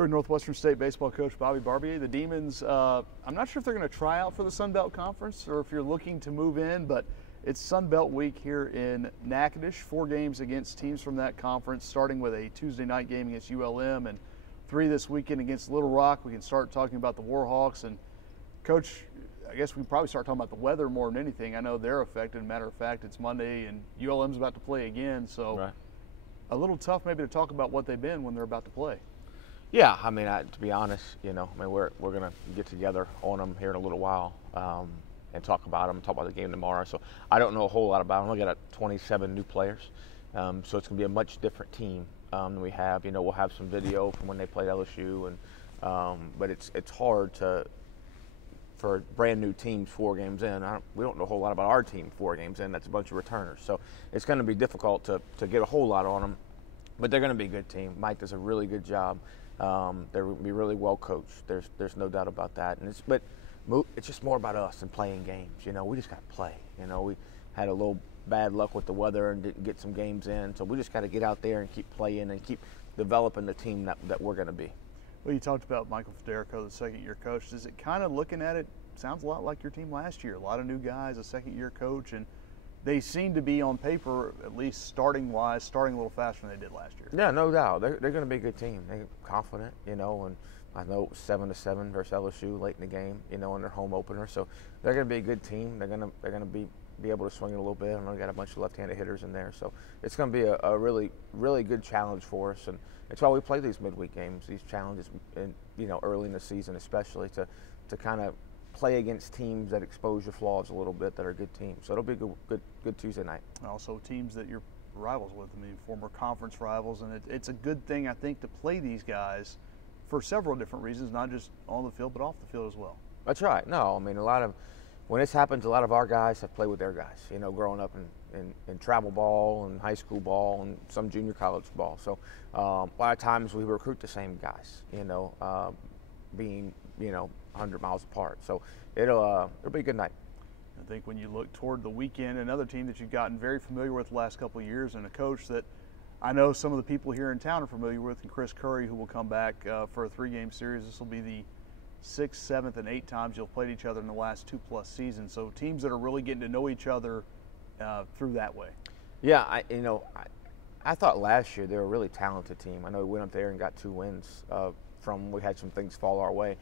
Here with Northwestern State baseball coach Bobby Barbier. The Demons, I'm not sure if they're going to try out for the Sun Belt Conference or if you're looking to move in, but it's Sun Belt week here in Natchitoches. 4 games against teams from that conference, starting with a Tuesday night game against ULM and 3 this weekend against Little Rock. We can start talking about the Warhawks. And Coach, I guess we can probably start talking about the weather more than anything. I know they're affected. Matter of fact, it's Monday and ULM's about to play again, so right. A little tough maybe to talk about what they've been when they're about to play. Yeah, I mean, to be honest, we're going to get together on them here in a little while and talk about them, talk about the game tomorrow. So I don't know a whole lot about them. We got 27 new players, so it's going to be a much different team than we have. We'll have some video from when they played LSU, but it's hard for brand new teams 4 games in. We don't know a whole lot about our team 4 games in. That's a bunch of returners, so it's going to be difficult to get a whole lot on them. But they're going to be a good team. Mike does a really good job. They're going to be really well coached. There's no doubt about that. But it's just more about us and playing games. We just got to play. We had a little bad luck with the weather and didn't get some games in, so we just got to get out there and keep playing and keep developing the team that we're going to be. Well, you talked about Michael Federico, the second-year coach. Is it kind of looking at it, sounds a lot like your team last year? A lot of new guys, a second-year coach, and they seem to be on paper, at least starting-wise, starting a little faster than they did last year. Yeah, no doubt. They're going to be a good team. They're confident, and I know it was 7-7 versus LSU late in the game, in their home opener. So they're going to be a good team. They're going to be able to swing it a little bit. I know they got a bunch of left-handed hitters in there. So it's going to be a really, really good challenge for us. And it's why we play these midweek games, these challenges, early in the season especially, to kind of play against teams that expose your flaws a little bit, that are good teams. So it'll be a good Tuesday night. Also teams that you're rivals with, former conference rivals, and it's a good thing, I think, to play these guys for several different reasons, not just on the field but off the field as well. That's right. No, when this happens, a lot of our guys have played with their guys, growing up in travel ball and high school ball and some junior college ball. So a lot of times we recruit the same guys, being 100 miles apart. So it'll be a good night. I think when you look toward the weekend, another team that you've gotten very familiar with the last couple of years, and a coach that I know some of the people here in town are familiar with, and Chris Curry, who will come back for a 3-game series. This will be the 6th, 7th, and 8th times you'll played each other in the last 2+ seasons. So teams that are really getting to know each other through that way. Yeah, I thought last year they were a really talented team. I know we went up there and got 2 wins from we had some things fall our way.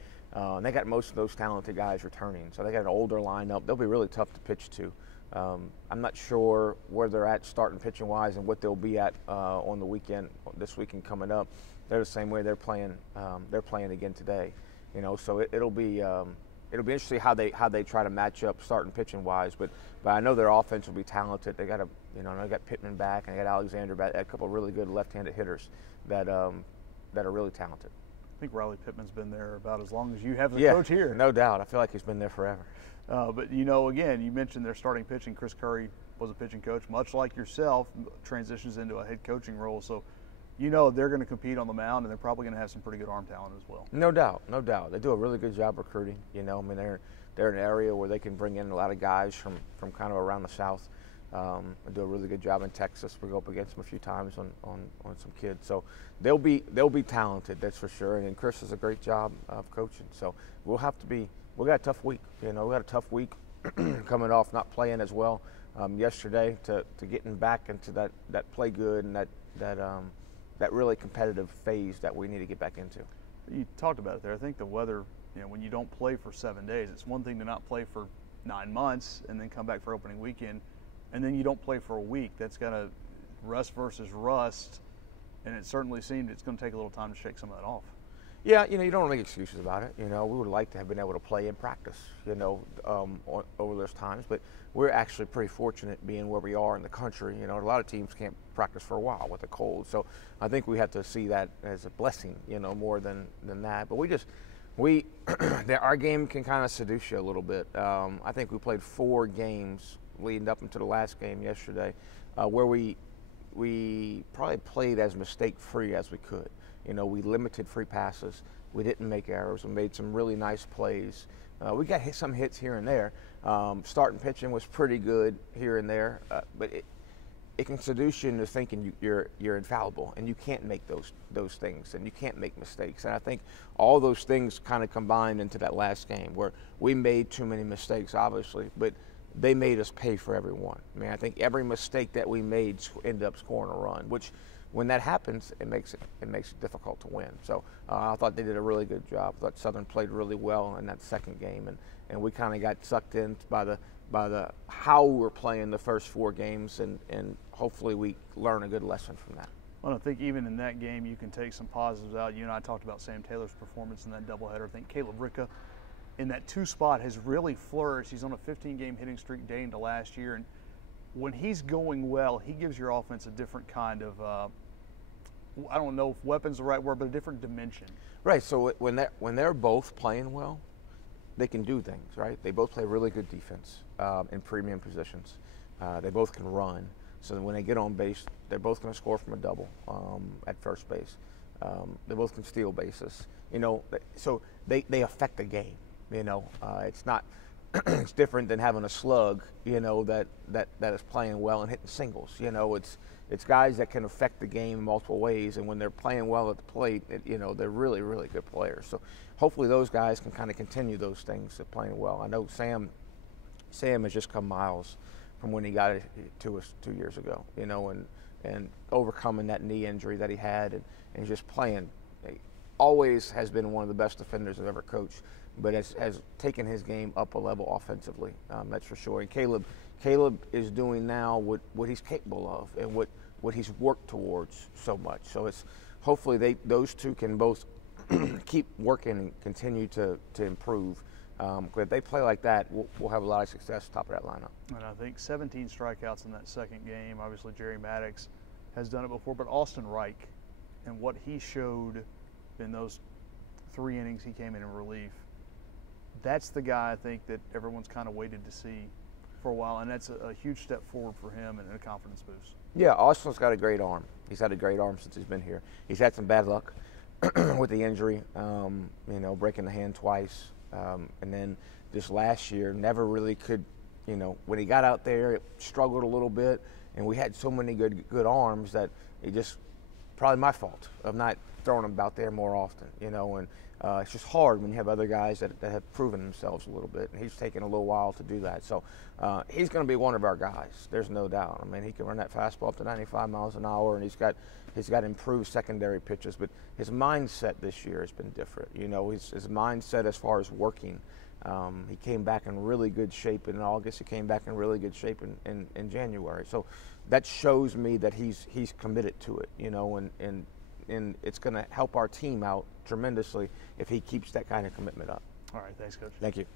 They got most of those talented guys returning, so they got an older lineup. They'll be really tough to pitch to. I'm not sure where they're at starting pitching wise and what they'll be at on the weekend, this weekend coming up. They're the same way they're playing again today. So it'll be interesting how they try to match up starting pitching wise. But I know their offense will be talented. They got they got Pittman back and they got Alexander back. A couple of really good left-handed hitters that are really talented. I think Riley Pittman's been there about as long as you have as a coach here. No doubt. I feel like he's been there forever. But again, you mentioned their starting pitching. Chris Curry was a pitching coach, much like yourself, transitions into a head coaching role. So they're going to compete on the mound, and they're probably going to have some pretty good arm talent as well. No doubt. They do a really good job recruiting. They're in an area where they can bring in a lot of guys from kind of around the South. They do a really good job in Texas. We go up against them a few times on some kids. So they'll be talented, that's for sure. And Chris does a great job of coaching. So we got a tough week. We got a tough week coming off not playing as well yesterday to getting back into that play good and that really competitive phase that we need to get back into. You talked about it there. I think the weather, when you don't play for 7 days, it's one thing to not play for 9 months and then come back for opening weekend, and then you don't play for a week. That's kind of rust versus rust, and it certainly seemed it's going to take a little time to shake some of that off. Yeah, you don't want to make excuses about it. We would like to have been able to play in practice, over those times. But we're actually pretty fortunate being where we are in the country. A lot of teams can't practice for a while with the cold. So I think we have to see that as a blessing, more than that. But our game can kind of seduce you a little bit. I think we played 4 games leading up into the last game yesterday, where we probably played as mistake-free as we could. We limited free passes. We didn't make errors. We made some really nice plays. We got some hits here and there. Starting pitching was pretty good here and there, but it can seduce you into thinking you're infallible, and you can't make those things, and you can't make mistakes. And I think all those things kind of combined into that last game where we made too many mistakes, obviously, but they made us pay for every one. I mean, I think every mistake that we made ended up scoring a run, which when that happens, it makes it difficult to win. So I thought they did a really good job. I thought Southern played really well in that second game, and we kind of got sucked in by the how we were playing the first 4 games, and hopefully we learn a good lesson from that. Well, I think even in that game you can take some positives out. You and I talked about Sam Taylor's performance in that doubleheader. I think Caleb Ricka in that 2 spot has really flourished. He's on a 15-game hitting streak dating to last year, and when he's going well, he gives your offense a different kind of, I don't know if weapon's the right word, but a different dimension. Right, so when they're both playing well, they can do things, right? They both play really good defense in premium positions. They both can run. So that when they get on base, they're both going to score from a double at first base. They both can steal bases. You know, so they affect the game. You know, it's not it's different than having a slug. You know, that is playing well and hitting singles. You know, it's guys that can affect the game in multiple ways, and when they're playing well at the plate, you know, they're really, really good players. So hopefully those guys can kind of continue those things of playing well. I know Sam has just come miles from when he got it to us 2 years ago, you know, and overcoming that knee injury that he had, and just playing. He always has been one of the best defenders I've ever coached, but has taken his game up a level offensively, that's for sure. And Caleb is doing now what he's capable of, and what he's worked towards so much. So it's hopefully those two can both keep working and continue to improve. If they play like that, we'll have a lot of success top of that lineup. And I think 17 strikeouts in that second game. Obviously, Jerry Maddox has done it before, but Austin Reich and what he showed in those 3 innings he came in relief, that's the guy I think that everyone's kind of waited to see for a while, and that's a huge step forward for him and a confidence boost. Yeah, Austin's got a great arm. He's had a great arm since he's been here. He's had some bad luck with the injury, you know, breaking the hand twice. And then this last year, never really could, you know, when he got out there, it struggled a little bit, and we had so many good arms that it just, probably my fault of not throwing him out there more often, you know, and it's just hard when you have other guys that have proven themselves a little bit, and he's taken a little while to do that. So he's going to be one of our guys, there's no doubt. I mean, he can run that fastball up to 95 miles an hour, and he's got improved secondary pitches, but his mindset this year has been different. You know, his mindset as far as working, he came back in really good shape in August. He came back in really good shape in January. So that shows me that he's committed to it, you know, and it's going to help our team out tremendously if he keeps that kind of commitment up. All right, thanks, Coach. Thank you.